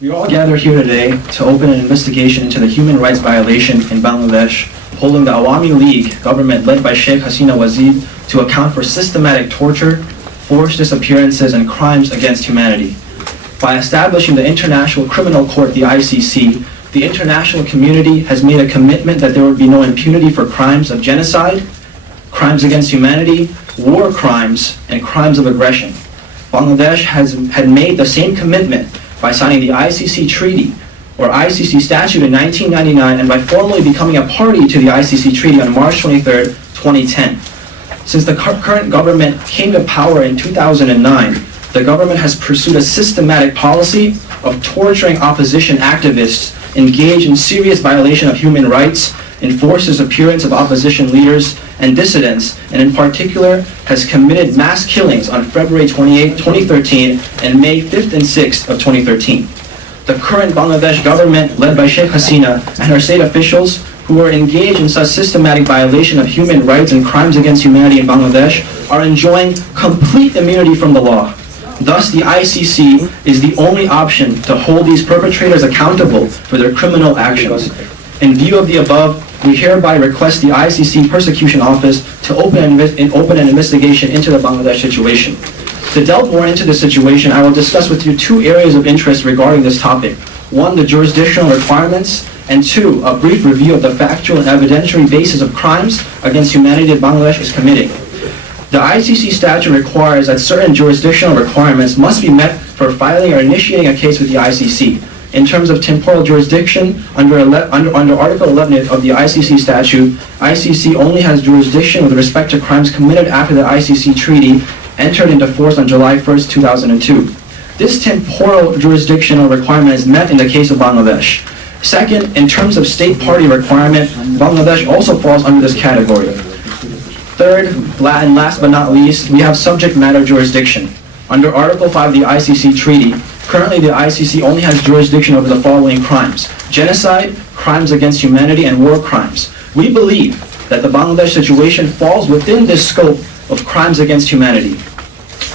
We all gather here today to open an investigation into the human rights violation in Bangladesh, holding the Awami League government led by Sheikh Hasina Wazir to account for systematic torture, forced disappearances, and crimes against humanity. By establishing the International Criminal Court, the ICC, the international community has made a commitment that there would be no impunity for crimes of genocide, crimes against humanity, war crimes, and crimes of aggression. Bangladesh had made the same commitment by signing the ICC Treaty or ICC Statute in 1999 and by formally becoming a party to the ICC Treaty on March 23, 2010. Since the current government came to power in 2009, the government has pursued a systematic policy of torturing opposition activists engaged in serious violation of human rights, enforced disappearance of opposition leaders and dissidents, and in particular has committed mass killings on February 28, 2013 and May 5th and 6th of 2013. The current Bangladesh government, led by Sheikh Hasina and her state officials, who are engaged in such systematic violation of human rights and crimes against humanity in Bangladesh, are enjoying complete immunity from the law. Thus, the ICC is the only option to hold these perpetrators accountable for their criminal actions. In view of the above, we hereby request the ICC Persecution Office to open an investigation into the Bangladesh situation. To delve more into this situation, I will discuss with you two areas of interest regarding this topic. One, the jurisdictional requirements, and two, a brief review of the factual and evidentiary basis of crimes against humanity that Bangladesh is committing. The ICC statute requires that certain jurisdictional requirements must be met for filing or initiating a case with the ICC. In terms of temporal jurisdiction, under Article 11 of the ICC statute, ICC only has jurisdiction with respect to crimes committed after the ICC treaty entered into force on July 1st, 2002. This temporal jurisdictional requirement is met in the case of Bangladesh. Second, in terms of state party requirement, Bangladesh also falls under this category. Third, and last but not least, we have subject matter jurisdiction. Under Article 5 of the ICC treaty, currently the ICC only has jurisdiction over the following crimes: genocide, crimes against humanity, and war crimes. We believe that the Bangladesh situation falls within this scope of crimes against humanity.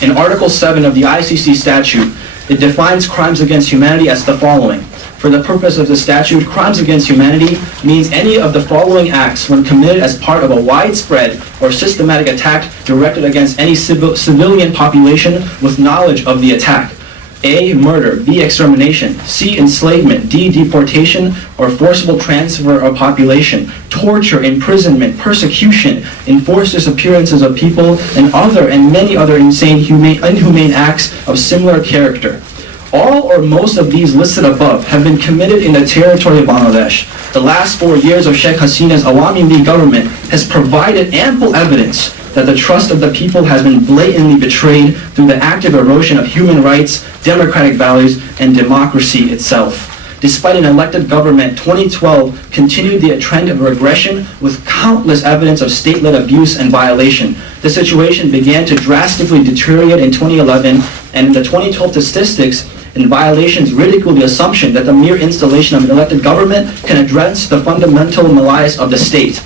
In Article 7 of the ICC statute, it defines crimes against humanity as the following. For the purpose of the statute, crimes against humanity means any of the following acts when committed as part of a widespread or systematic attack directed against any civilian population with knowledge of the attack. A, murder. B, extermination. C, enslavement. D, deportation or forcible transfer of population. Torture, imprisonment, persecution, enforced disappearances of people, and many other inhumane acts of similar character. All or most of these listed above have been committed in the territory of Bangladesh. The last 4 years of Sheikh Hasina's Awami League government has provided ample evidence that the trust of the people has been blatantly betrayed through the active erosion of human rights, democratic values, and democracy itself. Despite an elected government, 2012 continued the trend of regression with countless evidence of state-led abuse and violation. The situation began to drastically deteriorate in 2011, and the 2012 statistics and violations ridicule the assumption that the mere installation of an elected government can address the fundamental malaise of the state.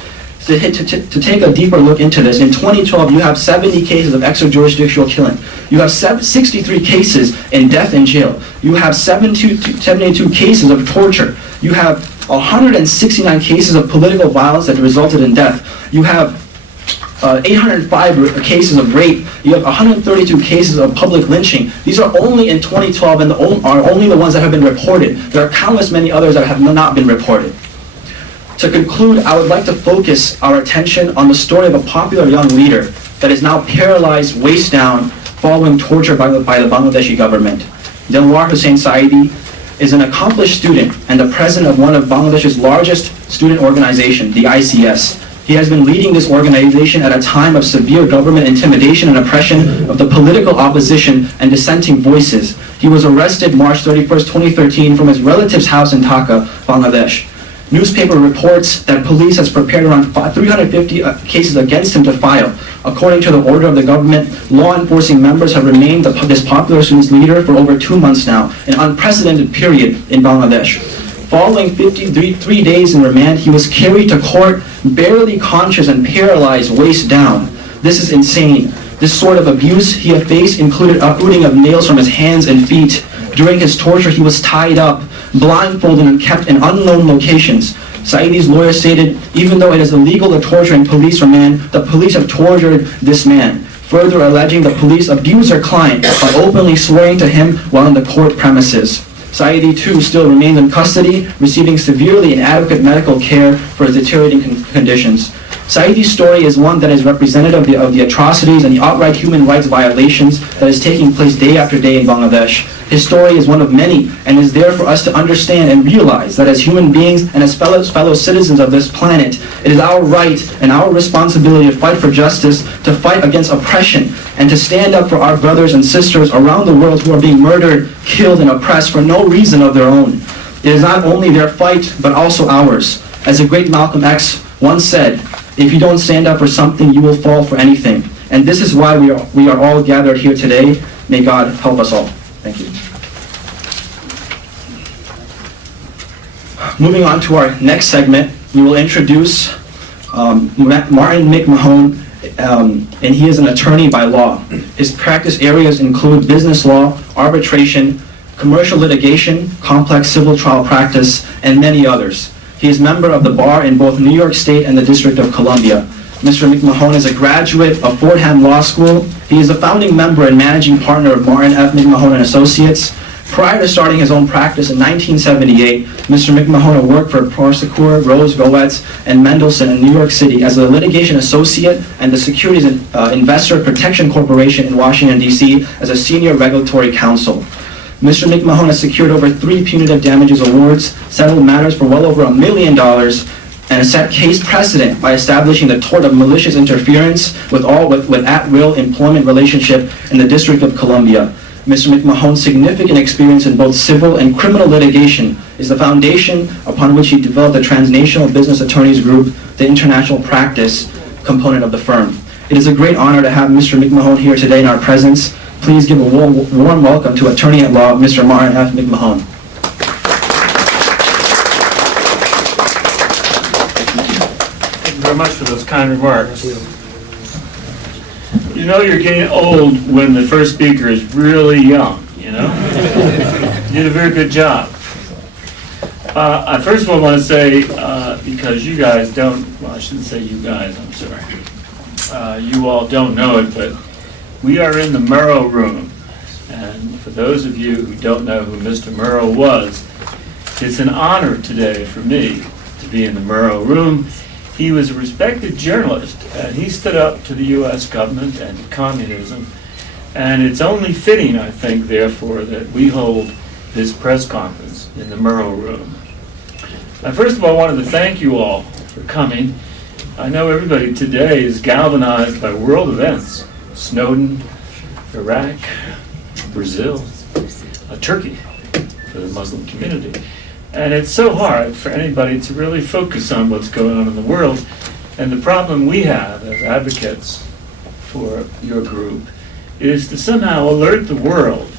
To take a deeper look into this, in 2012 you have 70 cases of extrajurisdictional killing. You have 63 cases in death in jail. You have 72 cases of torture. You have 169 cases of political violence that resulted in death. You have 805 cases of rape. You have 132 cases of public lynching. These are only in 2012 and are only the ones that have been reported. There are countless many others that have not been reported. To conclude, I would like to focus our attention on the story of a popular young leader that is now paralyzed, waist down, following torture by the Bangladeshi government. Dilwar Hussain Saidi is an accomplished student and the president of one of Bangladesh's largest student organizations, the ICS. He has been leading this organization at a time of severe government intimidation and oppression of the political opposition and dissenting voices. He was arrested March 31st, 2013 from his relative's house in Dhaka, Bangladesh. Newspaper reports that police has prepared around 350 cases against him to file. According to the order of the government, law enforcing members have remained this popular student's leader for over 2 months now, an unprecedented period in Bangladesh. Following 53 days in remand, he was carried to court barely conscious and paralyzed, waist down. This is insane. This sort of abuse he had faced included uprooting of nails from his hands and feet, During his torture, he was tied up, blindfolded, and kept in unknown locations. Saidi's lawyer stated, even though it is illegal to torture in police or man, the police have tortured this man, further alleging the police abused their client by openly swearing to him while in the court premises. Saidi, too, still remains in custody, receiving severely inadequate medical care for his deteriorating conditions. Saidi's story is one that is representative of the atrocities and the outright human rights violations that is taking place day after day in Bangladesh. His story is one of many and is there for us to understand and realize that as human beings and as fellow citizens of this planet, it is our right and our responsibility to fight for justice, to fight against oppression, and to stand up for our brothers and sisters around the world who are being murdered, killed, and oppressed for no reason of their own. It is not only their fight, but also ours. As the great Malcolm X once said, if you don't stand up for something, you will fall for anything. And this is why we are all gathered here today. May God help us all. Thank you. Moving on to our next segment, we will introduce Martin McMahon, and he is an attorney by law. His practice areas include business law, arbitration, commercial litigation, complex civil trial practice, and many others. He is a member of the bar in both New York State and the District of Columbia. Mr. McMahon is a graduate of Fordham Law School. He is a founding member and managing partner of Martin F. McMahon and Associates. Prior to starting his own practice in 1978, Mr. McMahon worked for Prosecutor, Rose Goetz, and Mendelsohn in New York City as a litigation associate and the Securities Investor Protection Corporation in Washington, D.C. as a senior regulatory counsel. Mr. McMahon has secured over 3 punitive damages awards, settled matters for well over $1 million, and has set case precedent by establishing the tort of malicious interference with at-will employment relationship in the District of Columbia. Mr. McMahon's significant experience in both civil and criminal litigation is the foundation upon which he developed the Transnational Business Attorneys Group, the international practice component of the firm. It is a great honor to have Mr. McMahon here today in our presence. Please give a warm welcome to Attorney at Law, Mr. Martin F. McMahon. Thank you very much for those kind remarks. You know you're getting old when the first speaker is really young, you know? You did a very good job. I first of all want to say, because you guys don't, well, I shouldn't say you guys, I'm sorry. You all don't know it, but we are in the Murrow Room. And for those of you who don't know who Mr. Murrow was, it's an honor today for me to be in the Murrow Room. He was a respected journalist, and he stood up to the U.S. government and to communism. And it's only fitting, I think, therefore, that we hold this press conference in the Murrow Room. I first of all wanted to thank you all for coming. I know everybody today is galvanized by world events. Snowden, Iraq, Brazil, Turkey for the Muslim community. And it's so hard for anybody to really focus on what's going on in the world. And the problem we have as advocates for your group is to somehow alert the world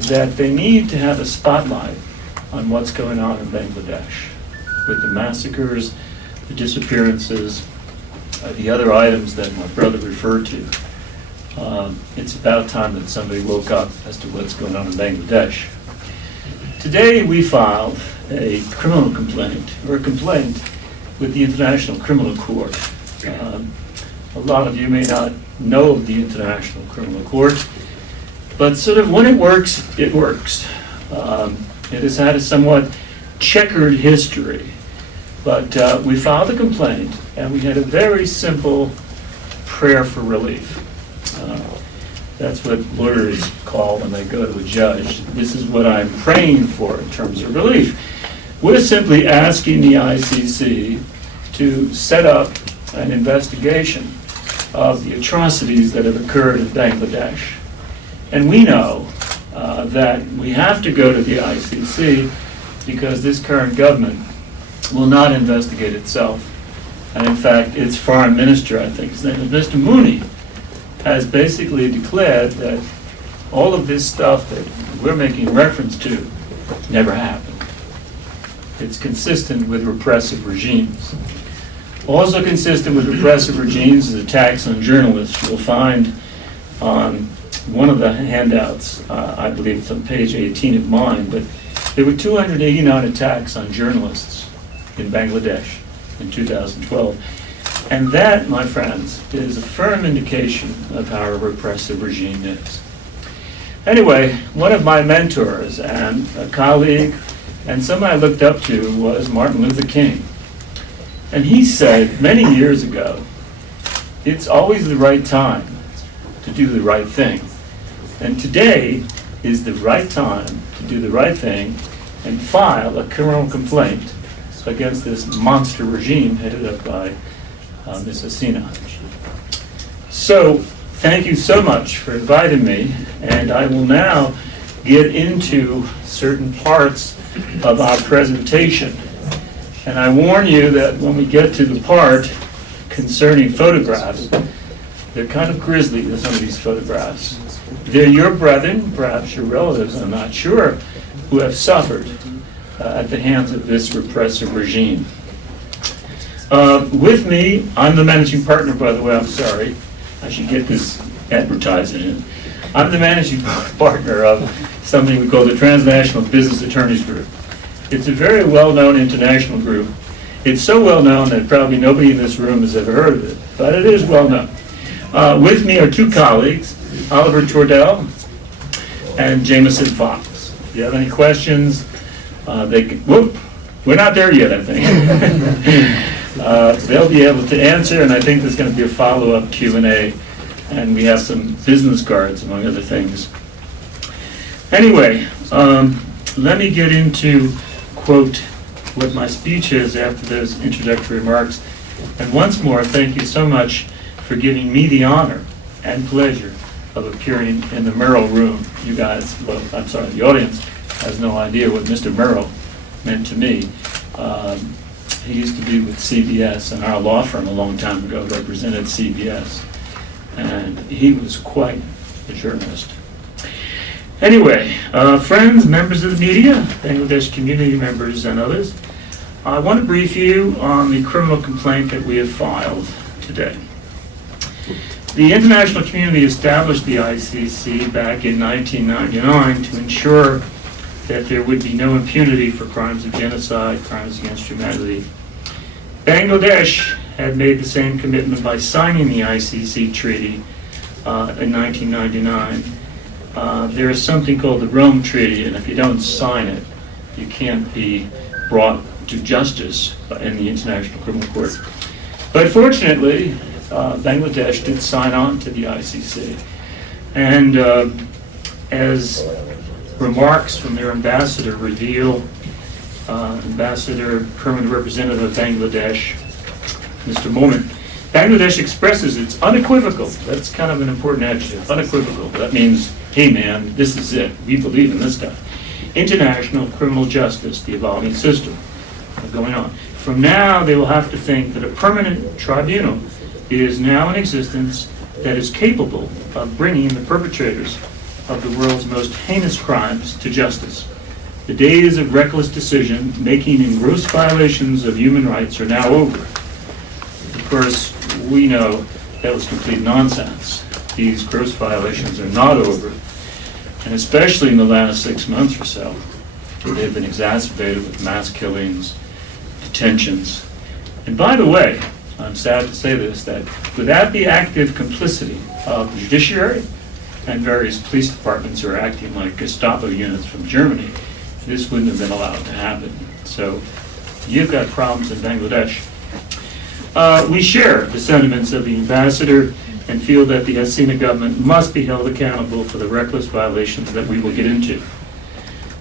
that they need to have a spotlight on what's going on in Bangladesh with the massacres, the disappearances, the other items that my brother referred to. It's about time that somebody woke up as to what's going on in Bangladesh. Today we filed a criminal complaint, or a complaint, with the International Criminal Court. A lot of you may not know of the International Criminal Court, but sort of when it works, it works. It has had a somewhat checkered history, but we filed a complaint, and we had a very simple prayer for relief. That's what lawyers call when they go to a judge. This is what I'm praying for in terms of relief. We're simply asking the ICC to set up an investigation of the atrocities that have occurred in Bangladesh. And we know that we have to go to the ICC because this current government will not investigate itself. And in fact, its foreign minister, I think his name is Mr. Mooney, has basically declared that all of this stuff that we're making reference to never happened. It's consistent with repressive regimes. Also consistent with repressive regimes is attacks on journalists. You'll find on one of the handouts, I believe it's on page 18 of mine, but there were 289 attacks on journalists in Bangladesh in 2012. And that, my friends, is a firm indication of how a repressive regime is. Anyway, one of my mentors and a colleague and somebody I looked up to was Martin Luther King. And he said many years ago, it's always the right time to do the right thing. And today is the right time to do the right thing and file a criminal complaint against this monster regime headed up by Ms. Hasina. So, thank you so much for inviting me, and I will now get into certain parts of our presentation. And I warn you that when we get to the part concerning photographs, they're kind of grisly, some of these photographs. They're your brethren, perhaps your relatives, I'm not sure, who have suffered at the hands of this repressive regime. With me, I'm the managing partner, by the way, I'm sorry. I should get this advertising in. I'm the managing partner of something we call the Transnational Business Attorneys Group. It's a very well-known international group. It's so well-known that probably nobody in this room has ever heard of it, but it is well-known. With me are two colleagues, Oliver Tordell and Jameson Fox. If you have any questions, they can, whoop, we're not there yet, I think. They'll be able to answer, and I think there's going to be a follow-up Q&A, and we have some business cards, among other things. Anyway, let me get into, quote, what my speech is after those introductory remarks. And once more, thank you so much for giving me the honor and pleasure of appearing in the Merrill room. You guys, well, I'm sorry, the audience has no idea what Mr. Merrill meant to me. He used to be with CBS, and our law firm a long time ago represented CBS. And he was quite a journalist. Anyway, friends, members of the media, Bangladesh community members and others, I want to brief you on the criminal complaint that we have filed today. The international community established the ICC back in 1999 to ensure that there would be no impunity for crimes of genocide, crimes against humanity. Bangladesh had made the same commitment by signing the ICC treaty in 1999. There is something called the Rome Treaty, and if you don't sign it, you can't be brought to justice in the International Criminal Court. But fortunately, Bangladesh did sign on to the ICC. And as remarks from their ambassador reveal, Ambassador, Permanent Representative of Bangladesh, Mr. Momin, Bangladesh expresses its unequivocal, that's kind of an important adjective, unequivocal. That means, hey man, this is it. We believe in this stuff. International criminal justice, the evolving system going on. From now, they will have to think that a permanent tribunal is now in existence that is capable of bringing the perpetrators of the world's most heinous crimes to justice. The days of reckless decision making and gross violations of human rights are now over. Of course, we know that was complete nonsense. These gross violations are not over, and especially in the last 6 months or so, they've been exacerbated with mass killings, detentions. And by the way, I'm sad to say this, that without the active complicity of the judiciary and various police departments who are acting like Gestapo units from Germany, this wouldn't have been allowed to happen. So you've got problems in Bangladesh. We share the sentiments of the ambassador and feel that the Hasina government must be held accountable for the reckless violations that we will get into.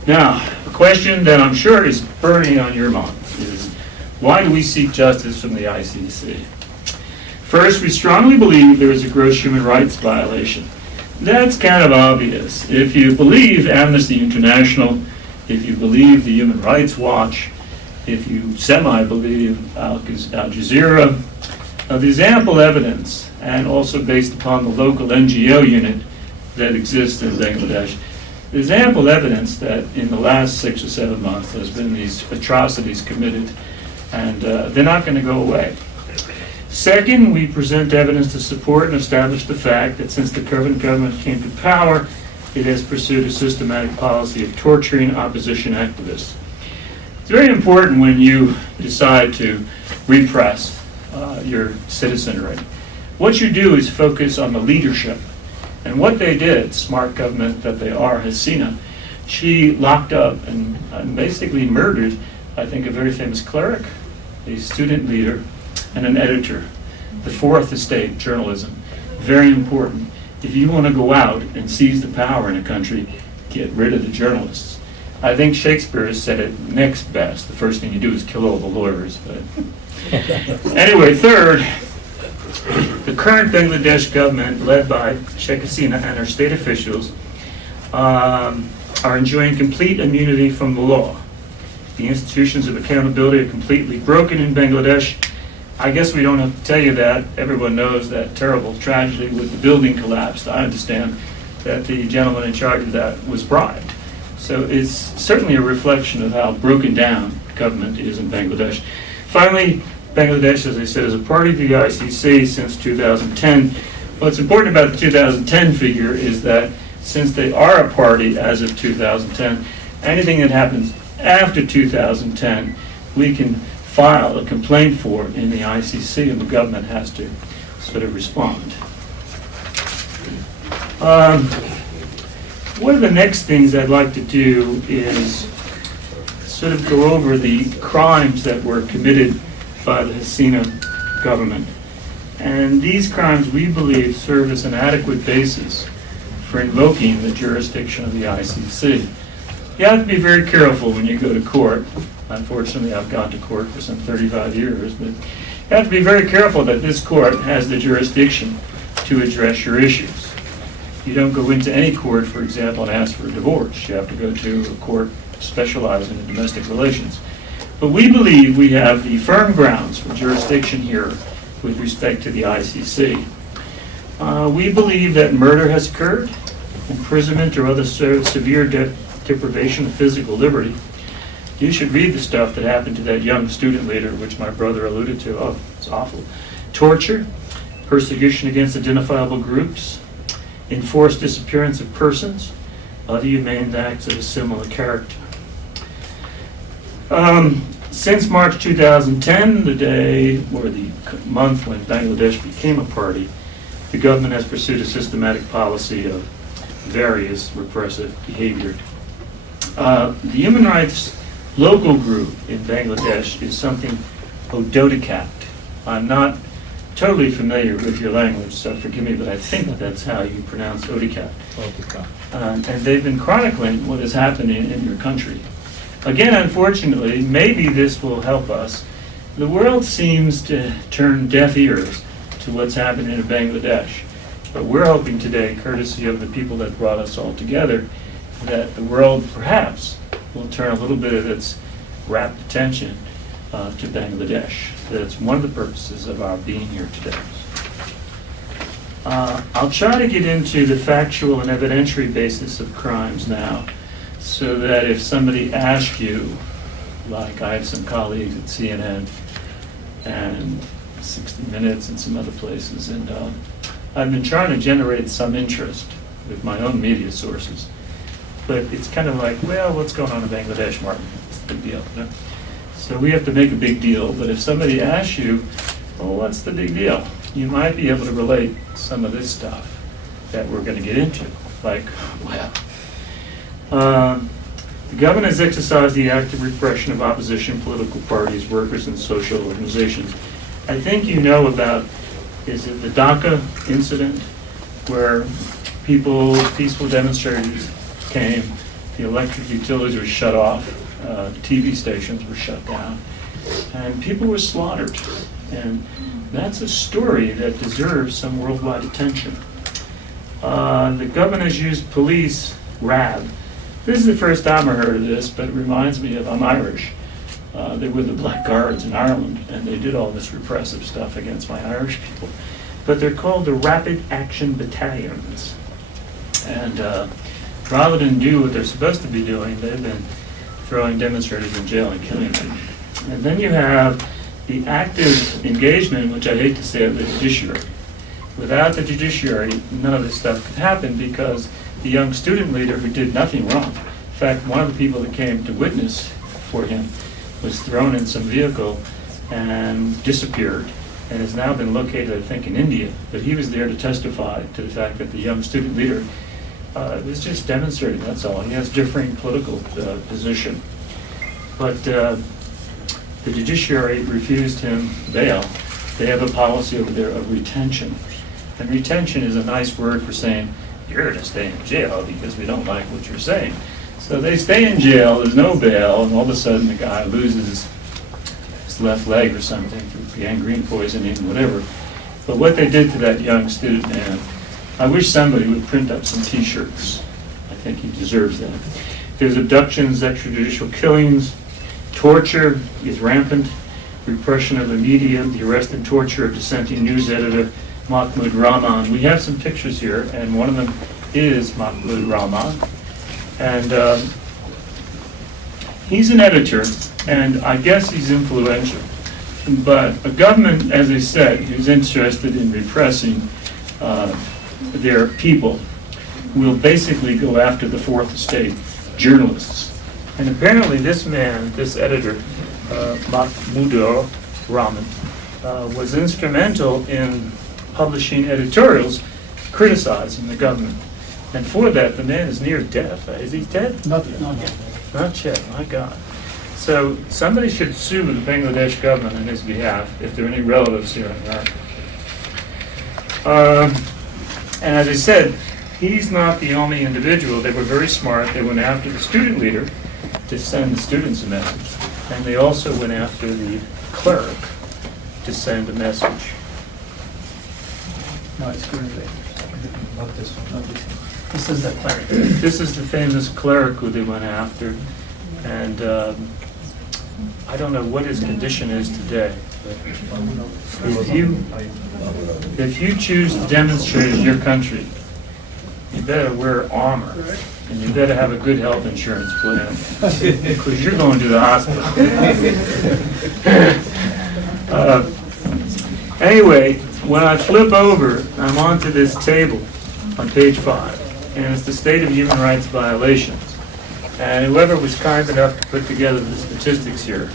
Now, a question that I'm sure is burning on your mind is, why do we seek justice from the ICC? First, we strongly believe there is a gross human rights violation. That's kind of obvious. If you believe Amnesty International, if you believe the Human Rights Watch, if you semi-believe Al Jazeera, there's ample evidence, and also based upon the local NGO unit that exists in Bangladesh, there's ample evidence that in the last 6 or 7 months there's been these atrocities committed, and they're not going to go away. Second, we present evidence to support and establish the fact that since the current government came to power, it has pursued a systematic policy of torturing opposition activists. It's very important when you decide to repress your citizenry. What you do is focus on the leadership. And what they did, smart government that they are, Hasina, she locked up and basically murdered, I think, a very famous cleric, a student leader, and an editor. The fourth estate, journalism, very important. If you want to go out and seize the power in a country, get rid of the journalists. I think Shakespeare has said it next best. The first thing you do is kill all the lawyers. But anyway, third, the current Bangladesh government, led by Sheikh Hasina and her state officials, are enjoying complete immunity from the law. The institutions of accountability are completely broken in Bangladesh. I guess we don't have to tell you that. Everyone knows that terrible tragedy with the building collapsed. I understand that the gentleman in charge of that was bribed. So it's certainly a reflection of how broken down government is in Bangladesh. Finally, Bangladesh, as I said, is a party to the ICC since 2010. What's important about the 2010 figure is that since they are a party as of 2010, anything that happens after 2010, we can file a complaint for in the ICC, and the government has to sort of respond. One of the next things I'd like to do is sort of go over the crimes that were committed by the Hasina government. And these crimes, we believe, serve as an adequate basis for invoking the jurisdiction of the ICC. You have to be very careful when you go to court. Unfortunately, I've gone to court for some 35 years, but you have to be very careful that this court has the jurisdiction to address your issues. You don't go into any court, for example, and ask for a divorce. You have to go to a court specializing in domestic relations. But we believe we have the firm grounds for jurisdiction here with respect to the ICC. We believe that murder has occurred, imprisonment or other severe deprivation of physical liberty. You should read the stuff that happened to that young student leader, which my brother alluded to. Oh, it's awful. Torture, persecution against identifiable groups, enforced disappearance of persons, other humane acts of a similar character. Since March 2010, the day or the month when Bangladesh became a party, the government has pursued a systematic policy of various repressive behavior. The human rights local group in Bangladesh is something Ododicat. I'm not totally familiar with your language, so forgive me, but I think that's how you pronounce Odicat. And they've been chronicling what is happening in your country. Again, unfortunately, maybe this will help us. The world seems to turn deaf ears to what's happening in Bangladesh. But we're hoping today, courtesy of the people that brought us all together, that the world perhaps will turn a little bit of its rapt attention to Bangladesh. That's one of the purposes of our being here today. I'll try to get into the factual and evidentiary basis of crimes now, so that if somebody asks you, like I have some colleagues at CNN and 60 Minutes and some other places, and I've been trying to generate some interest with my own media sources. But it's kind of like, well, what's going on in Bangladesh, Martin? It's a big deal. You know? So we have to make a big deal. But if somebody asks you, well, what's the big deal? You might be able to relate some of this stuff that we're going to get into. Like, well, the government has exercised the active repression of opposition political parties, workers, and social organizations. I think you know about, is it the Dhaka incident, where peaceful demonstrators came, the electric utilities were shut off, TV stations were shut down, and people were slaughtered. And that's a story that deserves some worldwide attention. The government has used police, RAB. This is the first time I heard of this, but it reminds me of, I'm Irish. They were the Black Guards in Ireland, and they did all this repressive stuff against my Irish people. But they're called the Rapid Action Battalions. And rather than do what they're supposed to be doing, they've been throwing demonstrators in jail and killing them. And then you have the active engagement, which I hate to say, of the judiciary. Without the judiciary, none of this stuff could happen because the young student leader who did nothing wrong, in fact, one of the people that came to witness for him was thrown in some vehicle and disappeared and has now been located, I think, in India. But he was there to testify to the fact that the young student leader was just demonstrating, that's all. He has differing political position. But the judiciary refused him bail. They have a policy over there of retention. And retention is a nice word for saying, you're to stay in jail because we don't like what you're saying. So they stay in jail, there's no bail, and all of a sudden the guy loses his left leg or something through gangrene poisoning, whatever. But what they did to that young student man, I wish somebody would print up some T-shirts. I think he deserves that. There's abductions, extrajudicial killings, torture is rampant, repression of the media, the arrest and torture of dissenting news editor Mahmoud Rahman. We have some pictures here, and one of them is Mahmoud Rahman. And he's an editor, and I guess he's influential. But a government, as I said, who's interested in repressing their people will basically go after the fourth estate, journalists. And apparently this man, this editor, Mahmoud Rahman, was instrumental in publishing editorials criticizing the government. And for that, the man is near death. Is he dead? Not yet. Not yet, my God. So somebody should sue the Bangladesh government on his behalf if there are any relatives here in America. And as I said, he's not the only individual. They were very smart. They went after the student leader to send the students a message. And they also went after the clerk to send a message. No, it's screwed away. Not this one. Not this one. This is the cleric. This is the famous cleric who they went after. And I don't know what his condition is today. But if you choose to demonstrate in your country, you better wear armor. And you better have a good health insurance plan, because you're going to the hospital. Anyway, when I flip over, I'm onto this table on page 5, and it's the state of human rights violations. And whoever was kind enough to put together the statistics here,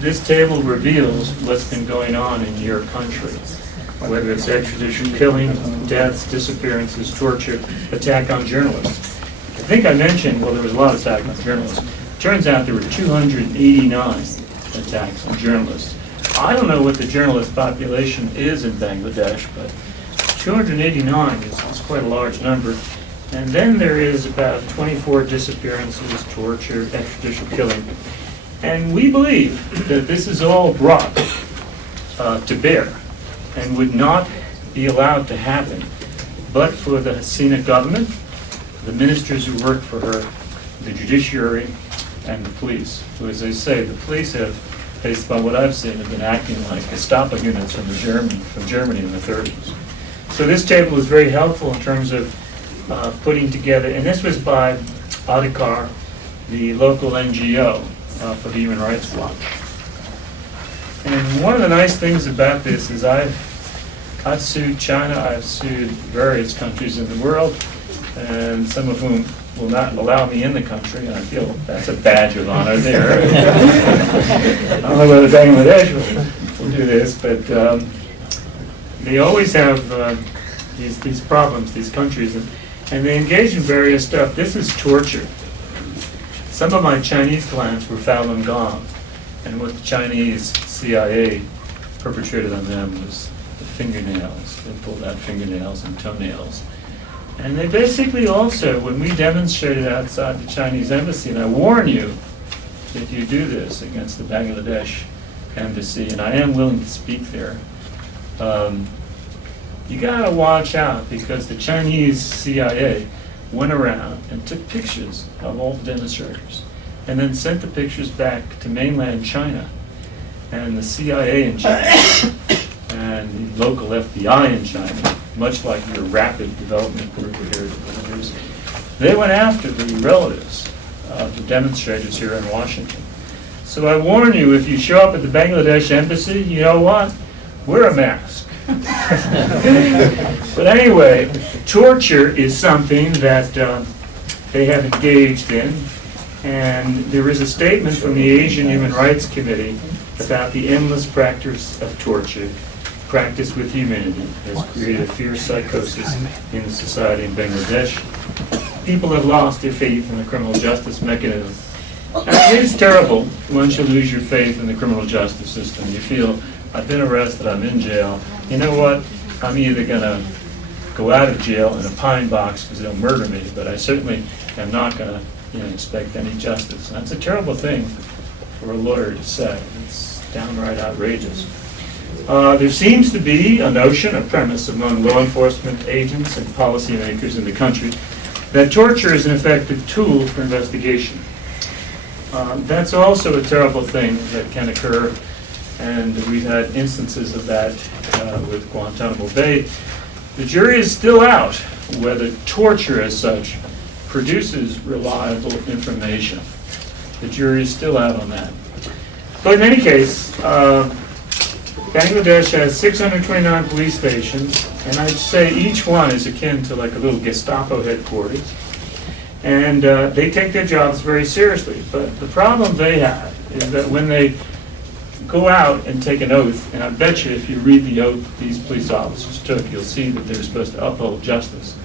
this table reveals what's been going on in your country, whether it's extrajudicial killing, deaths, disappearances, torture, attack on journalists. I think I mentioned, well, there was a lot of attacks on journalists. Turns out there were 289 attacks on journalists. I don't know what the journalist population is in Bangladesh, but 289 is quite a large number. And then there is about 24 disappearances, torture, extrajudicial killing. And we believe that this is all brought to bear and would not be allowed to happen but for the Hasina government, the ministers who work for her, the judiciary, and the police. So as I say, the police have, based on what I've seen, have been acting like Gestapo units from Germany in the 30s. So this table is very helpful in terms of putting together, and this was by Adhikar, the local NGO for the Human Rights Watch. And one of the nice things about this is I've sued China, I've sued various countries in the world, and some of whom will not allow me in the country, and I feel that's a badge of honor there. I don't know whether Bangladesh will do this, but they always have these problems, these countries, and they engage in various stuff. This is torture. Some of my Chinese clients were Falun Gong, and what the Chinese CIA perpetrated on them was the fingernails. They pulled out fingernails and toenails. And they basically also, when we demonstrated outside the Chinese embassy, and I warn you, if you do this against the Bangladesh embassy, and I am willing to speak there, you gotta watch out, because the Chinese CIA went around and took pictures of all the demonstrators, and then sent the pictures back to mainland China, and the CIA in China, and the local FBI in China, much like your rapid development group here, they went after the relatives of the demonstrators here in Washington. So I warn you, if you show up at the Bangladesh embassy, you know what? Wear a mask. But anyway, torture is something that they have engaged in, and there is a statement from the Asian Human Rights Committee about the endless practice of torture, practiced with humanity, has created a fierce psychosis in the society in Bangladesh. People have lost their faith in the criminal justice mechanism. And it is terrible once you lose your faith in the criminal justice system. You feel, I've been arrested, I'm in jail. You know what? I'm either going to go out of jail in a pine box because they'll murder me, but I certainly am not going to expect any justice. And that's a terrible thing for a lawyer to say. It's downright outrageous. There seems to be a notion, a premise among law enforcement agents and policymakers in the country that torture is an effective tool for investigation. That's also a terrible thing that can occur, and we've had instances of that with Guantanamo Bay. The jury is still out whether torture as such produces reliable information. The jury is still out on that. But in any case, Bangladesh has 629 police stations, and I'd say each one is akin to like a little Gestapo headquarters. And they take their jobs very seriously. But the problem they have is that when they go out and take an oath, and I bet you if you read the oath these police officers took, you'll see that they're supposed to uphold justice.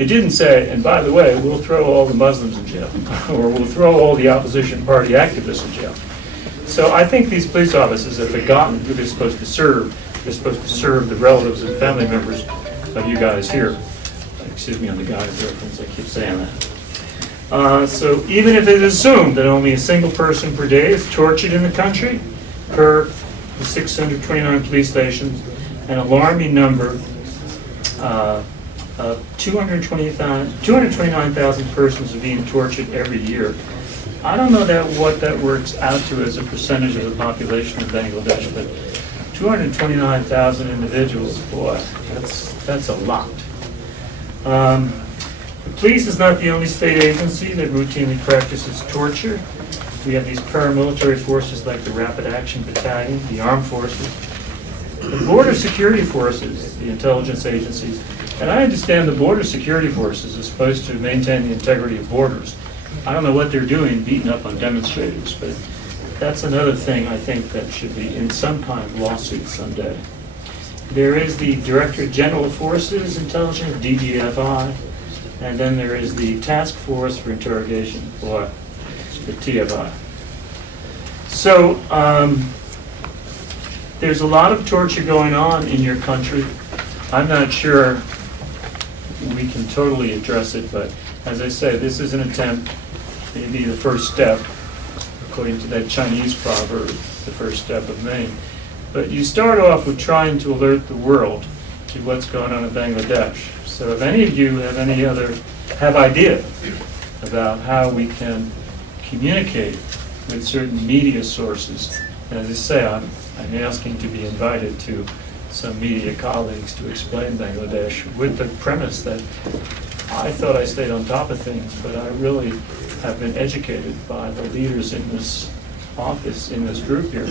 It didn't say, and by the way, we'll throw all the Muslims in jail, or we'll throw all the opposition party activists in jail. So I think these police officers have forgotten who they're supposed to serve. They're supposed to serve the relatives and family members of you guys here. Excuse me on the guys reference, I keep saying that. So even if it is assumed that only a single person per day is tortured in the country, per the 629 police stations, an alarming number of 229,000 persons are being tortured every year. I don't know what that works out to as a percentage of the population of Bangladesh, but 229,000 individuals, boy, that's a lot. The police is not the only state agency that routinely practices torture. We have these paramilitary forces like the Rapid Action Battalion, the Armed Forces, the Border Security Forces, the intelligence agencies. And I understand the Border Security Forces is supposed to maintain the integrity of borders. I don't know what they're doing, beating up on demonstrators, but that's another thing I think that should be in some kind of lawsuit someday. There is the Directorate General of Forces Intelligence, DGFI, and then there is the Task Force for Interrogation, or the TFI. So there's a lot of torture going on in your country. I'm not sure we can totally address it, but as I say, this is an attempt, maybe the first step, according to that Chinese proverb, the first step of many. But you start off with trying to alert the world to what's going on in Bangladesh. So if any of you have ideas about how we can communicate with certain media sources, and as I say, I'm asking to be invited to some media colleagues to explain Bangladesh with the premise that I thought I stayed on top of things, but I really have been educated by the leaders in this office, in this group here,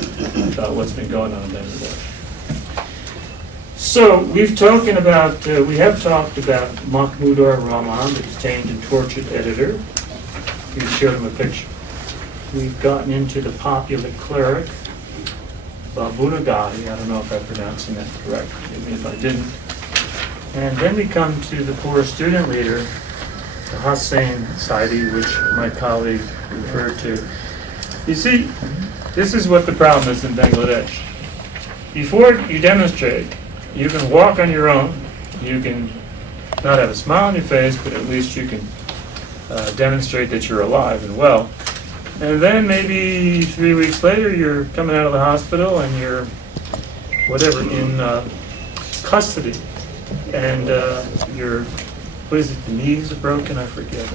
about what's been going on in Bangladesh. So we have talked about Mahmoudar Rahman, the detained and tortured editor. We showed him a picture. We've gotten into the popular cleric, Babunagadi. I don't know if I'm pronouncing that correct. Forgive me if I didn't. And then we come to the poor student leader, the Hussein Saidi, which my colleague referred to. You see, this is what the problem is in Bangladesh. Before you demonstrate, you can walk on your own. You can not have a smile on your face, but at least you can demonstrate that you're alive and well. And then maybe 3 weeks later, you're coming out of the hospital and you're, whatever, in custody. And your, what is it, the knees are broken? I forget.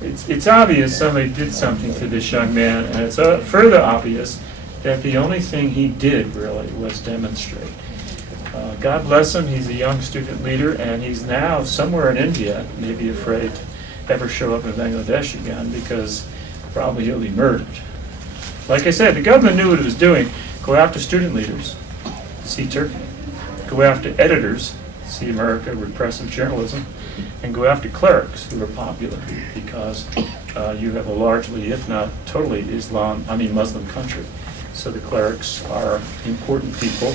It's obvious somebody did something to this young man, and it's further obvious that the only thing he did really was demonstrate. God bless him, he's a young student leader, and he's now somewhere in India, maybe afraid to ever show up in Bangladesh again because probably he'll be murdered. Like I said, the government knew what it was doing. Go after student leaders, see Turkey. Go after editors, see America, repressive journalism. And go after clerics who are popular because you have a largely, if not totally, Muslim country. So the clerics are important people.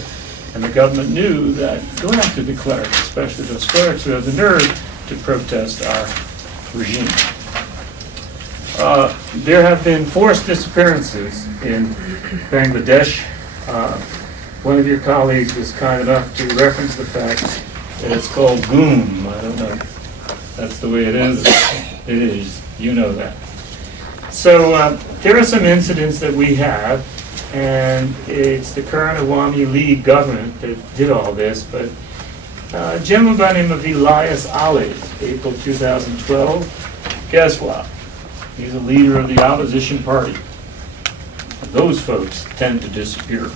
And the government knew that go after the clerics, especially those clerics who have the nerve to protest our regime. There have been forced disappearances in Bangladesh. One of your colleagues was kind enough to reference the fact that it's called Goom. I don't know. That's the way it is. It is. You know that. So there are some incidents that we have, and it's the current Awami League government that did all this, but a gentleman by the name of Elias Ali, April 2012, guess what? He's a leader of the opposition party. Those folks tend to disappear.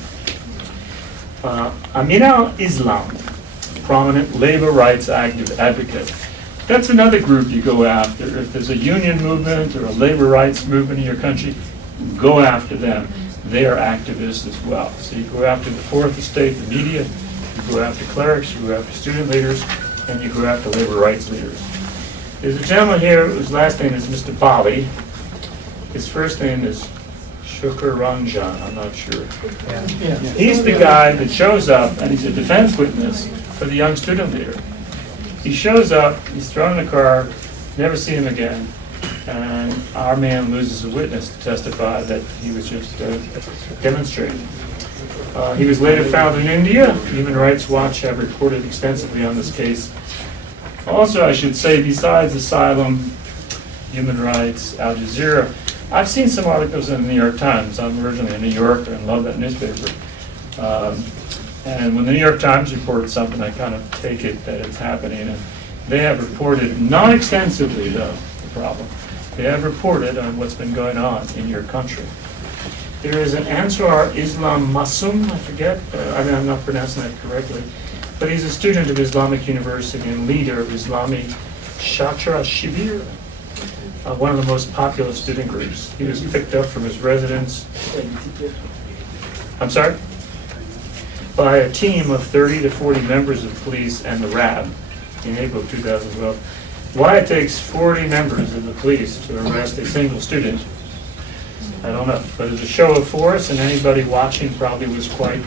Amina Islam, prominent labor rights advocate. That's another group you go after. If there's a union movement or a labor rights movement in your country, go after them. They are activists as well. So you go after the fourth estate, the media, you go after clerics, you go after student leaders, and you go after labor rights leaders. There's a gentleman here whose last name is Mr. Bali. His first name is Shukr Ranjan, I'm not sure. He's the guy that shows up, and he's a defense witness for the young student leader. He shows up, he's thrown in a car, never see him again, and our man loses a witness to testify that he was just demonstrating. He was later found in India. Human Rights Watch have reported extensively on this case. Also, I should say, besides asylum, human rights, Al Jazeera, I've seen some articles in the New York Times. I'm originally a New Yorker and love that newspaper. And when the New York Times reports something, I kind of take it that it's happening. And they have reported, not extensively though, the problem, they have reported on what's been going on in your country. There is an Ansar Islam Masum, I forget, I'm not pronouncing that correctly, but he's a student of Islamic University and leader of Islamic Shatra Shibir, one of the most popular student groups. He was picked up from his residence, I'm sorry? By a team of 30 to 40 members of police and the RAB in April 2012. Why it takes 40 members of the police to arrest a single student, I don't know. But it's a show of force, and anybody watching probably was quite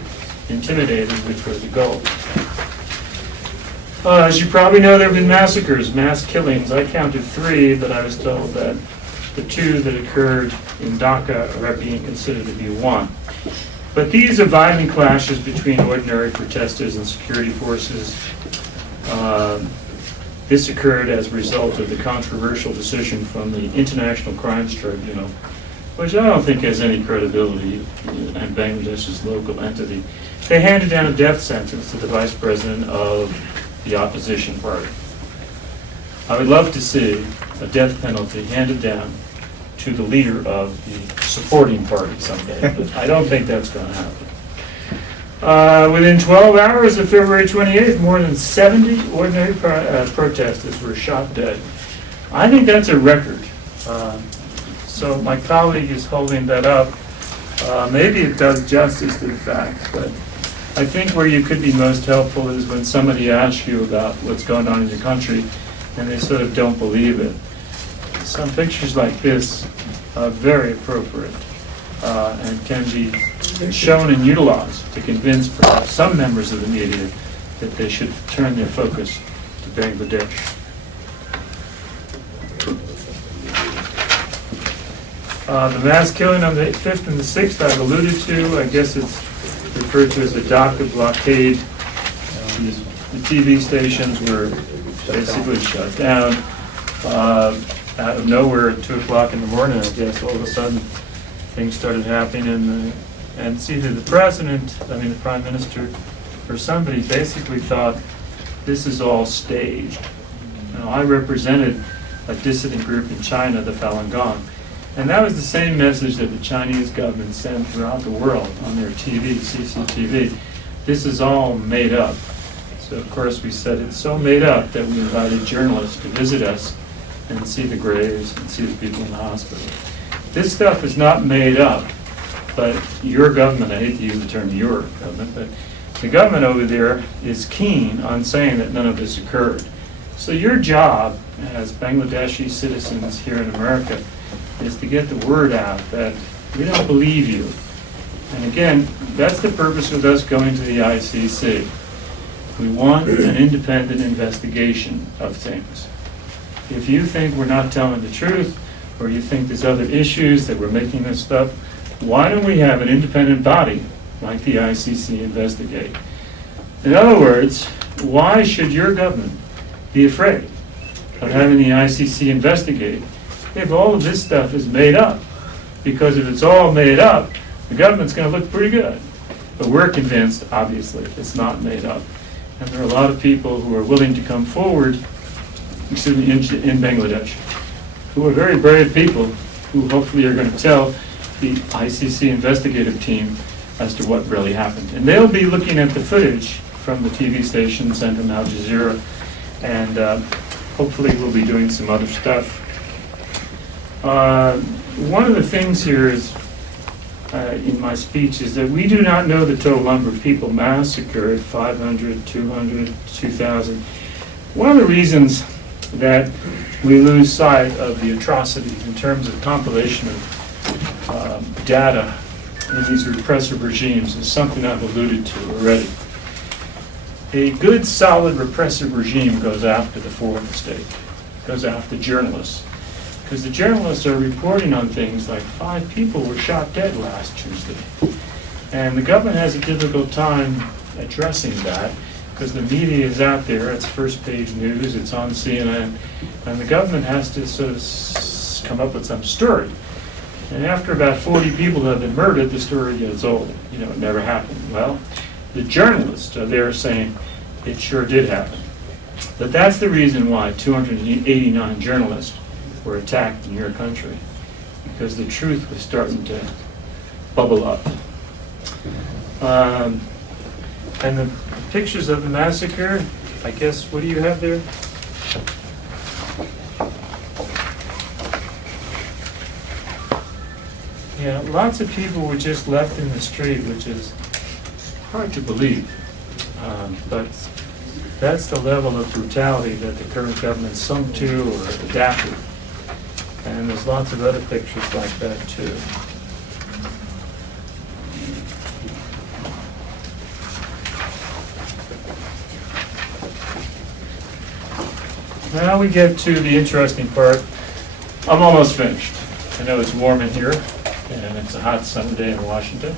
intimidated, which was the goal. As you probably know, there have been massacres, mass killings. I counted 3, but I was told that the 2 that occurred in Dhaka are being considered to be 1. But these are violent clashes between ordinary protesters and security forces. This occurred as a result of the controversial decision from the International Crimes Tribunal, which I don't think has any credibility in Bangladesh's local entity. They handed down a death sentence to the vice president of the opposition party. I would love to see a death penalty handed down to the leader of the supporting party someday, but I don't think that's going to happen. Within 12 hours of February 28th, more than 70 ordinary protesters were shot dead. I think that's a record. So my colleague is holding that up. Maybe it does justice to the fact, but I think where you could be most helpful is when somebody asks you about what's going on in your country and they sort of don't believe it. Some pictures like this are very appropriate and can be shown and utilized to convince perhaps some members of the media that they should turn their focus to Bangladesh. The mass killing on the 5th and the 6th I've alluded to. I guess it's referred to as the Dhaka blockade. The TV stations were basically shut down. Out of nowhere at 2 o'clock in the morning, I guess, all of a sudden, things started happening, and it's either the president, the prime minister, or somebody basically thought this is all staged. I represented a dissident group in China, the Falun Gong, and that was the same message that the Chinese government sent throughout the world on their TV, CCTV. This is all made up. So of course we said it's so made up that we invited journalists to visit us and see the graves and see the people in the hospital. This stuff is not made up. but your government, I hate to use the term your government, but the government over there is keen on saying that none of this occurred. So your job as Bangladeshi citizens here in America is to get the word out that we don't believe you. And again, that's the purpose of us going to the ICC. We want an independent investigation of things. If you think we're not telling the truth, or you think there's other issues that we're making this stuff, why don't we have an independent body like the ICC investigate? In other words, why should your government be afraid of having the ICC investigate if all of this stuff is made up? Because if it's all made up, the government's going to look pretty good. But we're convinced, obviously, it's not made up. And there are a lot of people who are willing to come forward, in Bangladesh, who are very brave people who hopefully are going to tell the ICC investigative team as to what really happened. And they'll be looking at the footage from the TV stations and from Al Jazeera, and hopefully we'll be doing some other stuff. One of the things here is, in my speech, is that we do not know the total number of people massacred, 500, 200, 2,000. One of the reasons that we lose sight of the atrocities in terms of compilation of data in these repressive regimes is something I've alluded to already. A good, solid repressive regime goes after the foreign state, goes after journalists. Because the journalists are reporting on things like 5 people were shot dead last Tuesday. And the government has a difficult time addressing that because the media is out there, it's first page news, it's on CNN, and the government has to sort of come up with some story. And after about 40 people have been murdered, the story gets old. You know, it never happened. Well, the journalists are there saying it sure did happen. But that's the reason why 289 journalists were attacked in your country, because the truth was starting to bubble up. And the pictures of the massacre, I guess, what do you have there? Yeah, lots of people were just left in the street, which is hard to believe. But that's the level of brutality that the current government sunk to or adapted. And there's lots of other pictures like that too. Now we get to the interesting part. I'm almost finished. I know it's warm in here, and it's a hot summer day in Washington,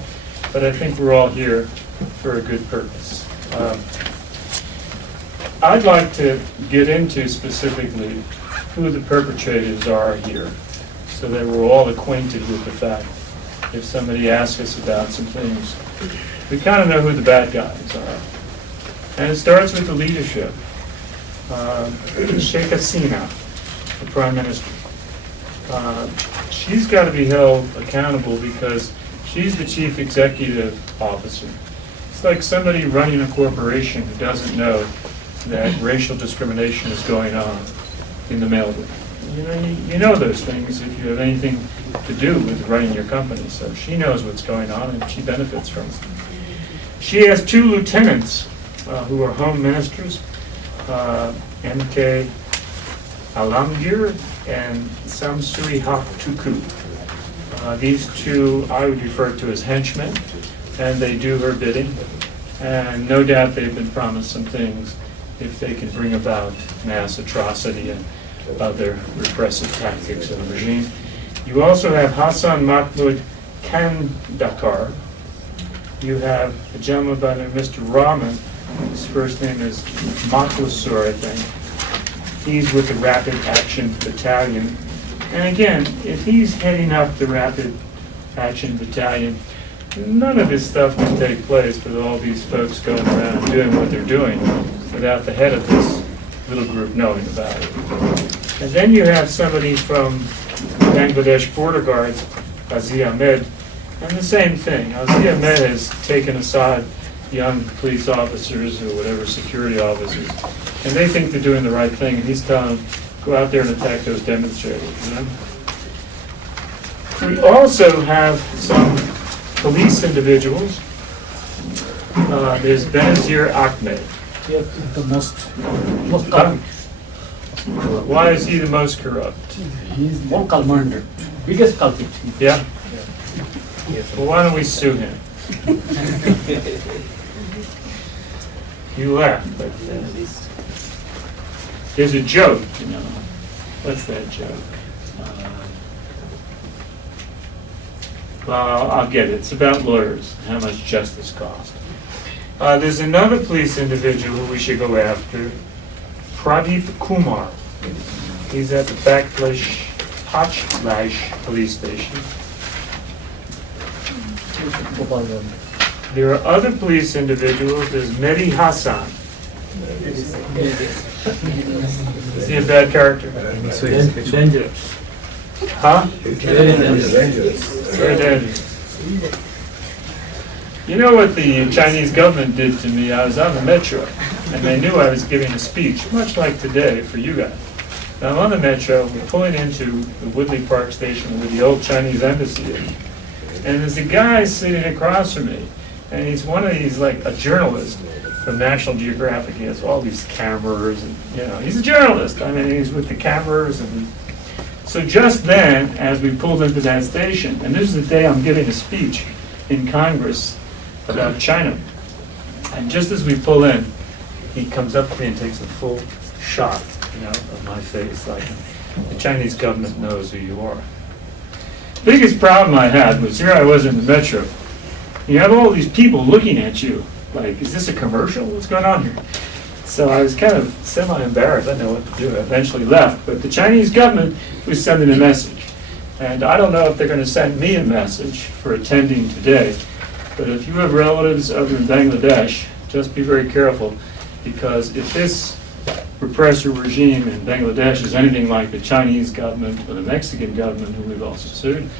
but I think we're all here for a good purpose. I'd like to get into specifically who the perpetrators are here, so that we're all acquainted with the fact. If somebody asks us about some things, we kind of know who the bad guys are. And it starts with the leadership. Sheikh Hasina, the Prime Minister. She's got to be held accountable because she's the chief executive officer. It's like somebody running a corporation who doesn't know that racial discrimination is going on in the mailroom. You know those things if you have anything to do with running your company. So she knows what's going on and she benefits from it. She has 2 lieutenants who are home ministers, M.K. Alamgir and Samsui Haq Tuku. These 2 I would refer to as henchmen, and they do her bidding. And no doubt they've been promised some things if they can bring about mass atrocity and other repressive tactics of the regime. You also have Hassan Mahmoud Kandakar. You have a gentleman by the name of Mr. Rahman. His first name is Maklusur, I think. He's with the Rapid Action Battalion. And again, if he's heading up the Rapid Action Battalion, none of this stuff can take place with all these folks going around and doing what they're doing without the head of this little group knowing about it. And then you have somebody from Bangladesh Border Guards, Aziz Ahmed, and the same thing. Aziz Ahmed has taken aside young police officers or whatever, security officers, and they think they're doing the right thing, and he's telling them, go out there and attack those demonstrators. You know? We also have some police individuals. There's Benazir Ahmed. Yes, the most Huh? Why is he the most corrupt? He's more culprit, biggest culprit. Yeah? Well, why don't we sue him? You laugh, but there's a joke, you know. What's that joke? Well, I'll get it. It's about lawyers, how much justice costs. There's another police individual who we should go after, Pradeep Kumar. He's at the Bangladesh police station. There are other police individuals. There's Mehdi Hassan. Is he a bad character? Dangerous. Huh? Very dangerous. Very dangerous. You know what the Chinese government did to me? I was on the metro, and they knew I was giving a speech, much like today for you guys. Now I'm on the metro, we're pulling into the Woodley Park station where the old Chinese embassy is. And there's a guy sitting across from me, and he's one of these, like a journalist from National Geographic. He has all these cameras, and you know, he's a journalist. I mean, he's with the cameras, and so just then, as we pulled into that station, and this is the day I'm giving a speech in Congress about China, and just as we pull in, he comes up to me and takes a full shot, you know, of my face, like the Chinese government knows who you are. Biggest problem I had was here I was in the metro. You have all these people looking at you, like, is this a commercial? What's going on here? So I was kind of semi-embarrassed. I didn't know what to do. I eventually left. But the Chinese government was sending a message. And I don't know if they're going to send me a message for attending today. But if you have relatives over in Bangladesh, just be very careful. Because if this repressive regime in Bangladesh is anything like the Chinese government or the Mexican government, who we've also sued,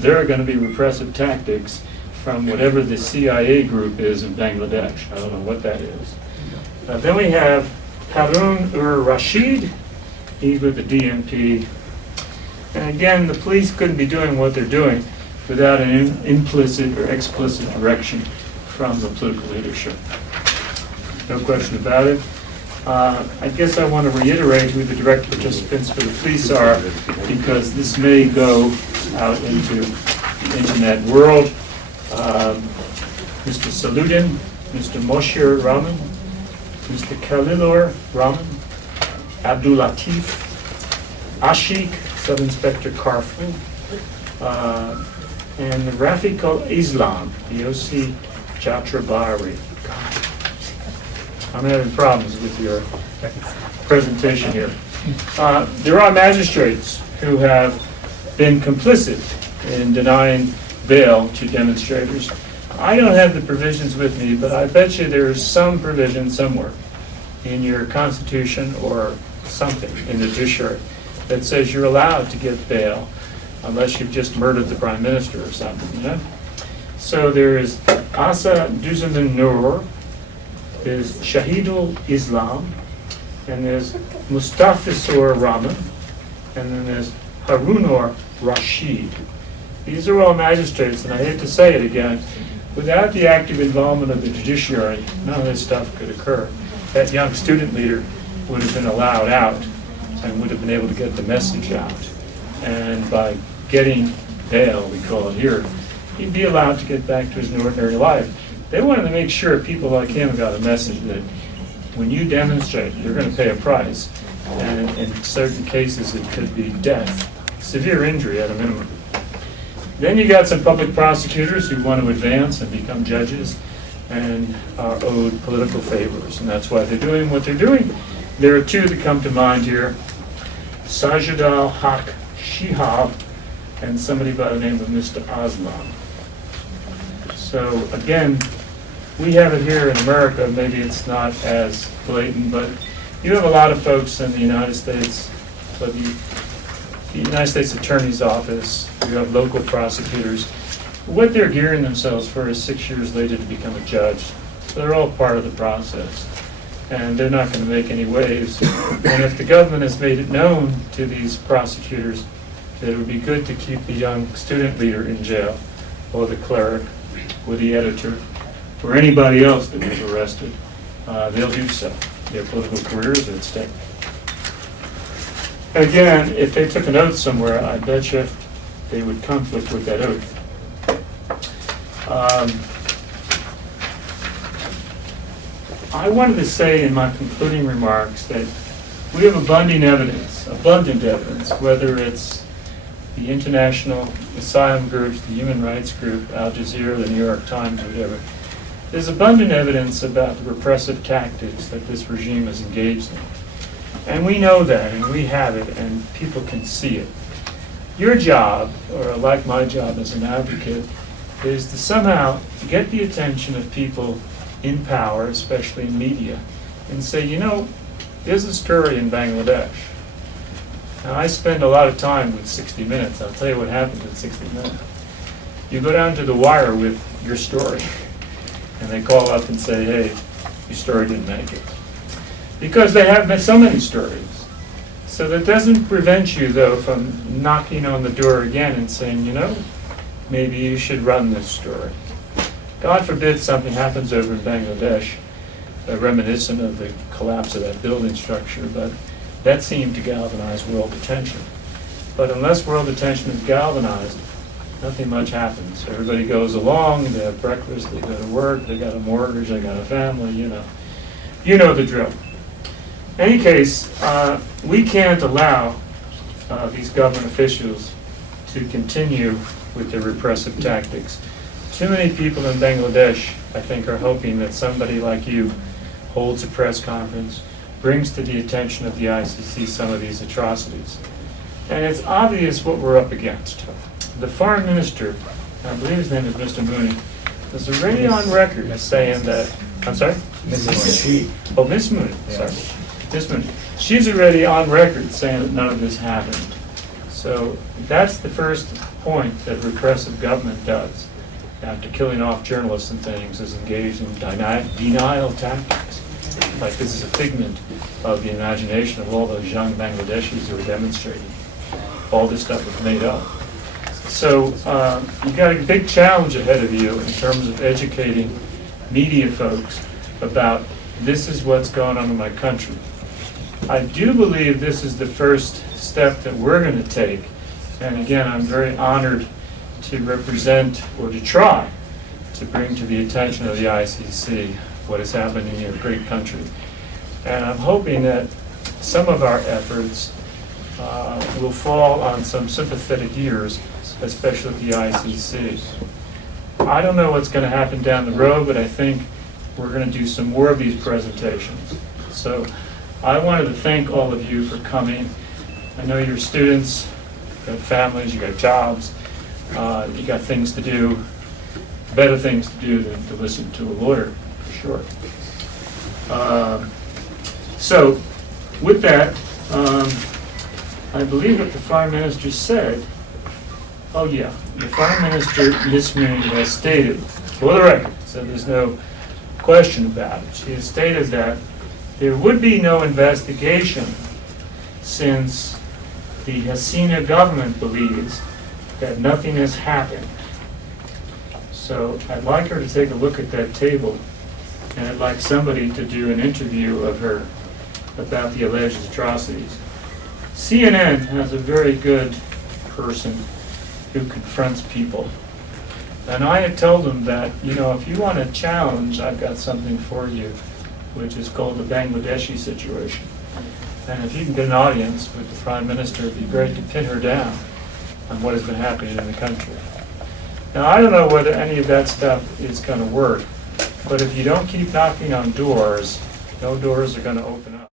there are going to be repressive tactics from whatever the CIA group is in Bangladesh. I don't know what that is. Then we have Harun-ur-Rashid. He's with the DMP. And again, the police couldn't be doing what they're doing without an implicit or explicit direction from the political leadership. No question about it. I guess I want to reiterate who the direct participants for the police are, because this may go out into the internet world. Mr. Saludin, Mr. Moshe Rahman, Mr. Khalilur Rahman, Abdul Latif, Ashik, Sub-Inspector Karfu, and Rafiqul Islam, Yosi Jatrabari. I'm having problems with your presentation here. There are magistrates who have been complicit in denying bail to demonstrators. I don't have the provisions with me, but I bet you there's some provision somewhere in your constitution or something in the judiciary that says you're allowed to give bail unless you've just murdered the prime minister or something, you know? So there is Asa Duzaman Nur, there's Shahidul Islam, and there's Mustafizur Rahman, and then there's Harunur Rashid. These are all magistrates, and I hate to say it again, without the active involvement of the judiciary, none of this stuff could occur. That young student leader would have been allowed out and would have been able to get the message out. And by getting bail, we call it here, he'd be allowed to get back to his ordinary life. They wanted to make sure people like him got a message that when you demonstrate, you're going to pay a price. And in certain cases, it could be death, severe injury at a minimum. Then you got some public prosecutors who want to advance and become judges and are owed political favors, and that's why they're doing what they're doing. There are two that come to mind here, Sajid al-Haq Shihab and somebody by the name of Mr. Aslam. So again, we have it here in America, maybe it's not as blatant, but you have a lot of folks in the United States, but the United States Attorney's Office, you have local prosecutors. What they're gearing themselves for is 6 years later to become a judge. So they're all part of the process. And they're not going to make any waves. And if the government has made it known to these prosecutors that it would be good to keep the young student leader in jail, or the cleric, or the editor, or anybody else that was arrested, they'll do so. Their political careers are at stake. Again, if they took an oath somewhere, I bet you they would conflict with that oath. I wanted to say in my concluding remarks that we have abundant evidence, whether it's the international asylum groups, the human rights group, Al Jazeera, the New York Times, whatever. There's abundant evidence about the repressive tactics that this regime is engaged in. And we know that, and we have it, and people can see it. Your job, or like my job as an advocate, is to somehow get the attention of people in power, especially in media, and say, you know, there's a story in Bangladesh. Now, I spend a lot of time with 60 Minutes. I'll tell you what happens in 60 Minutes. You go down to the wire with your story, and they call up and say, hey, your story didn't make it. Because they have so many stories. So that doesn't prevent you, though, from knocking on the door again and saying, you know, maybe you should run this story. God forbid something happens over in Bangladesh, reminiscent of the collapse of that building structure, but that seemed to galvanize world attention. But unless world attention is galvanized, nothing much happens. Everybody goes along, they have breakfast, they go to work, they got a mortgage, they got a family, you know. You know the drill. In any case, we can't allow these government officials to continue with their repressive tactics. Too many people in Bangladesh, I think, are hoping that somebody like you holds a press conference, brings to the attention of the ICC some of these atrocities. And it's obvious what we're up against. The foreign minister, I believe his name is Mr. Mooney, was already on record as saying that, I'm sorry? Oh, Miss Mooney, sorry. Miss Mooney. She's already on record saying that none of this happened. So that's the first point that repressive government does, after killing off journalists and things, is engaged in denial tactics. Like this is a figment of the imagination of all those young Bangladeshis who are demonstrating. All this stuff was made up. So you've got a big challenge ahead of you in terms of educating media folks about this is what's going on in my country. I do believe this is the first step that we're going to take. And again, I'm very honored to represent, or to try to bring to the attention of the ICC what is happening in your great country. And I'm hoping that some of our efforts will fall on some sympathetic ears, especially at the ICC. I don't know what's going to happen down the road, but I think we're going to do some more of these presentations. So I wanted to thank all of you for coming. I know you're students, you got families, you got jobs, you got things to do, better things to do than to listen to a lawyer, for sure. So with that, I believe what the Foreign Minister said, oh yeah, the Foreign Minister, Ms. Mooney, has stated, for the record, so there's no question about it, she has stated that there would be no investigation since the Hasina government believes that nothing has happened. So I'd like her to take a look at that table, and I'd like somebody to do an interview of her about the alleged atrocities. CNN has a very good person who confronts people. And I had told them that, you know, if you want a challenge, I've got something for you, which is called the Bangladeshi situation. And if you can get an audience with the Prime Minister, it'd be great to pin her down on what has been happening in the country. Now, I don't know whether any of that stuff is going to work, but if you don't keep knocking on doors, no doors are going to open up.